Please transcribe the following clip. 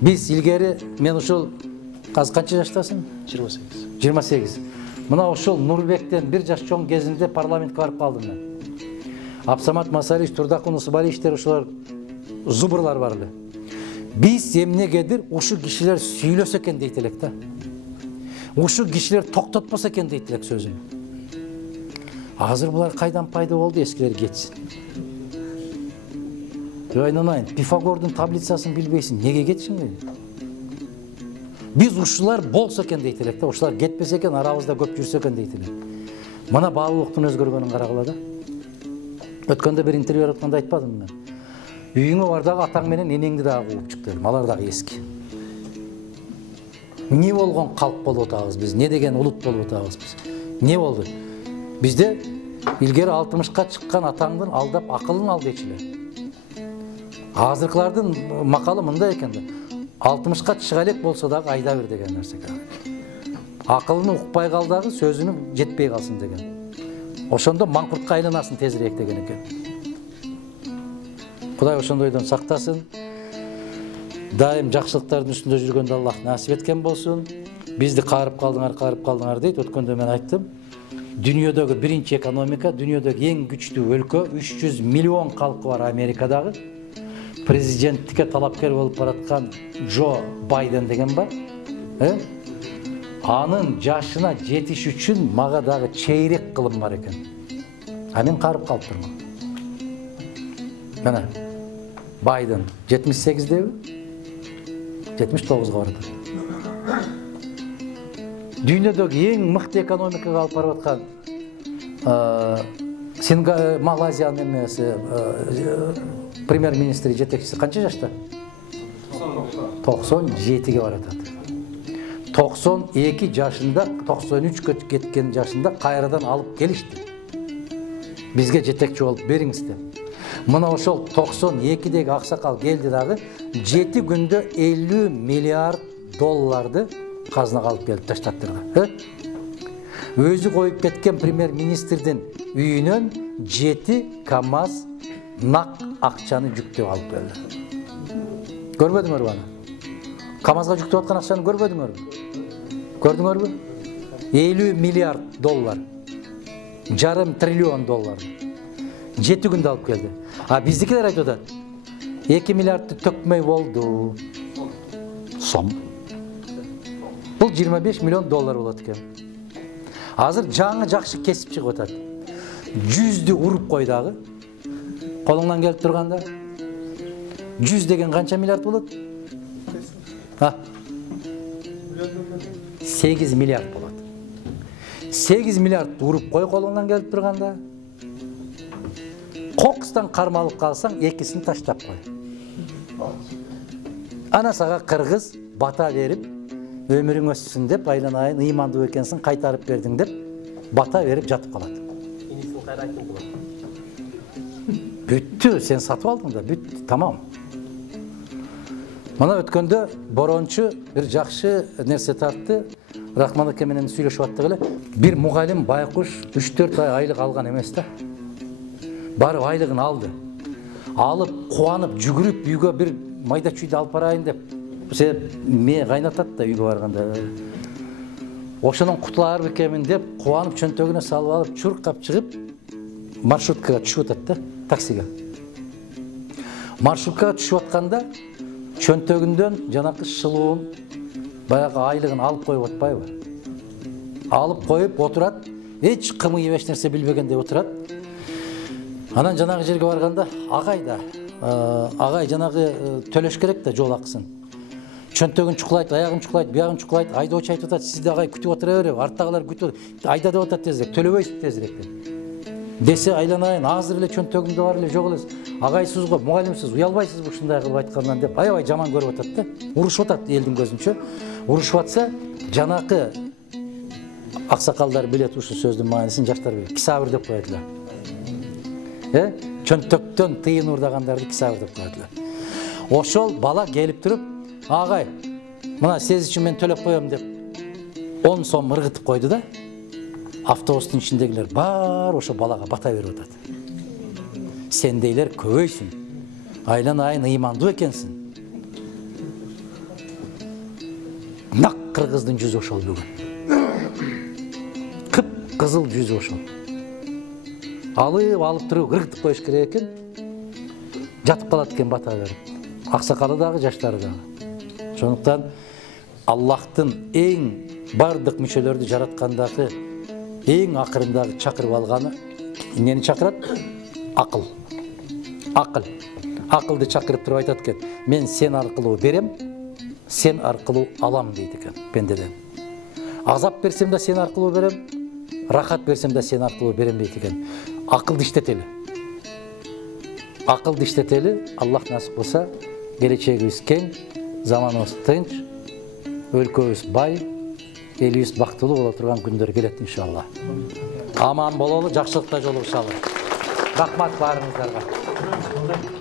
Биз илгери мен ушул азыр канча жаштасың? 28. 28. Мына ушул Нурбектен 1 жаш чоң кезинде парламентке барып калдым мен. Абсамат Масалич, Турдакун Усубаличтер ушулар зубырлар бар эле. Биз эмнегедир ушу кишилер сүйлөсө экен дейт элек да. Ушу кишилер токтотпосо экен дейт элек сөзүн. Азыр булар кайдан пайда болду, эскилер кетсин. Айнанайын, Пифагордун таблицасын билбейсиң, неге кетишиң дейт. Биз ушулар болсо экен дейт элек да, ушулар кетпесе экен, арабызда көп жүрсө экен дейт элек. Мына баалуулуктун өзгөргөнүн карагыла да. Өткөндө бир интервью атканда айтпадым мен. Үйүңө бар дагы атаң менен энеңди дагы кууп чык дедим, алар дагы эски. Не болгон калп болуп атабыз биз, не деген улут болуп атабыз биз. Не болду? Бизде илгери 60ка чыккан атаңдын алдап акылын ал дейчилер. Азыркылардын макалы мындай экен да. 60ка чыга элек болсо дагы айда бир деген нерсе экен. Акылын укпай кал дагы сөзүнүн жетпей калсын деген. Ошондо маңкуртка айланасың тезирээк деген экен. Кудай ошондойдон сактасын. Дайым жакшылыктардын үстүндө жүргөндө Аллах насип эткен болсун. Бизди каарып калдыңар дейт. Өткөндө мен айттым. Дүйнөдөгү биринчи экономика, дүйнөдөгү эң күчтүү өлкө, 300 миллион калкы бар Америкадагы. Президенттикке талапкер болуп бараткан Джо Байден деген бар. Анын жашына жетиш үчүн мага дагы чейрек кылым бар экен. А мен карып калыптырмын. Мына Байден 78деби? 79га барат. Дүйнөдөгү эң мыкты экономикага алып барып аткан Малайзиянын эмеси премьер-министри жетекчиси канча жашта? 97ге баратат. 92 жашында, 93 кеткен жашында кайрадан алып келишти. Бизге жетекчи болуп бериңиз деп. Мына ошол 92деги аксакал келди дагы 7 күндө 50 миллиард долларды казынага алып келип таштаттырды. Өзү коюп кеткен премьер-министрдин үйүнөн 7 КАМАЗ нак акчаны жүктөп алып келди. Көрбөдүңөрбү аны? КАМАЗга жүктөп аткан акчаны көрбөдүңөрбү? Көрдүңөрбү? 50 миллиард доллар. Жарым триллион доллар. 7 күндө алып келди. А биздикилер айтып атат. 2 миллиардты төкмөй болду. Сом. Бул 25 миллион доллар болот экен. Азыр жаңы жакшы кесип чыгып атат. 100дү уруп кой дагы. Колуңдан келип турганда 100 деген канча миллиард болот? 8 миллиард болот. 8 миллиард уруп кой колуңдан келип турганда. Кокустан кармалып калсаң, экисин таштап кой. Ана сага кыргыз бата берип, өмүрүң өссүн деп, айланайын, ыймандуу экенсиң, кайтарып бердиң деп, бата берип жатып калат. Инисин кайрайтын болот. Бүттү, сен сатып алдың да, бүттү, тамам. Мына өткөндө борончу бир жакшы нерсе тартты. Рахман аке менен сүйлөшүп аттык эле. Бир мугалим байкуш 3-4 ай айлык алган эмес да. Барып айлыгын алды. Алып, кубанып, жүгүрүп үйгө бир майда чүйдү алып барайын деп. Себеп ме кайнатат да үйгө барганда. Ошонун кутулар бекемин деп кубанып чөнтөгүнө салып алып, чуркап чыгып маршруткага түшүп атат да, таксиге. Маршруткага түшүп атканда чөнтөгүндөн жанакы шылуун баягы айлыгын алып коюп атпайбы? Алып коюп отурат, эч кымый эч нерсе билбегендей отурат. Анан жанагы жерге барганда, агай жанагы төлөш керек да жол акысын. Чөнтөгүн чукулайт, аягын чукулайт, биягын чукулайт, айдоочу айтып атат, сизди агай күтүп отура берип, арттагылар күтүп, айда деп атат тезирээк, төлөбөйсүз тезирээк деп. Десе айланайын, азыр эле чөнтөгүмдө бар эле жок элес. Агайсыз го, мугалимсиз, уялбайсызбы ушундай кылып айткандан деп, аябай жаман көрүп атат да. Урушуп атат элдин көзүнчө. Урушуп атса, жанакы аксакалдар билет ушул сөздүн маанисин, жаштар билет. Кисабыр деп коет эле. Чөнтөктөн тыйын урдагандарды кисабыр деп коет эле. Ошол бала келип туруп, агай, мына сиз үчүн мен төлөп коем деп 10 сом ыргытып койду да. Автобустун ичиндегилер бар ошо балага бата берип атат. Сендейлер көбөйсүн. Айланайын, ыймандуу экенсиң. кыргыздын жүзү ошол бүгүн. Кып-кызыл жүзү ошол. Алып туруп кыргытып коюш керек экен. Жатып калат экен бата берип. Аксакалы дагы, жаштары дагы. Ошондуктан Аллахтын эң бардык мүчөлөрдү жараткандагы эң акырындагы чакырып алганы эмнени чакырат? Акыл. Акылды чакырып туруп айтат экен. Мен сен аркылуу берем, сен аркылуу алам дейт экен пендеден. Азап берсем да сен аркылуу берем, рахат берсем да сен аркылуу берем дейт экен. Акылды иштетели. Аллах насип кылса, келечегибиз кең, заманыбыз тынч, өлкөбүз бай, элибиз бактылуу боло турган күндөр келет иншалла. Аман бололу, жакшылыкта жолугушалы. Рахмат баарыңыздарга.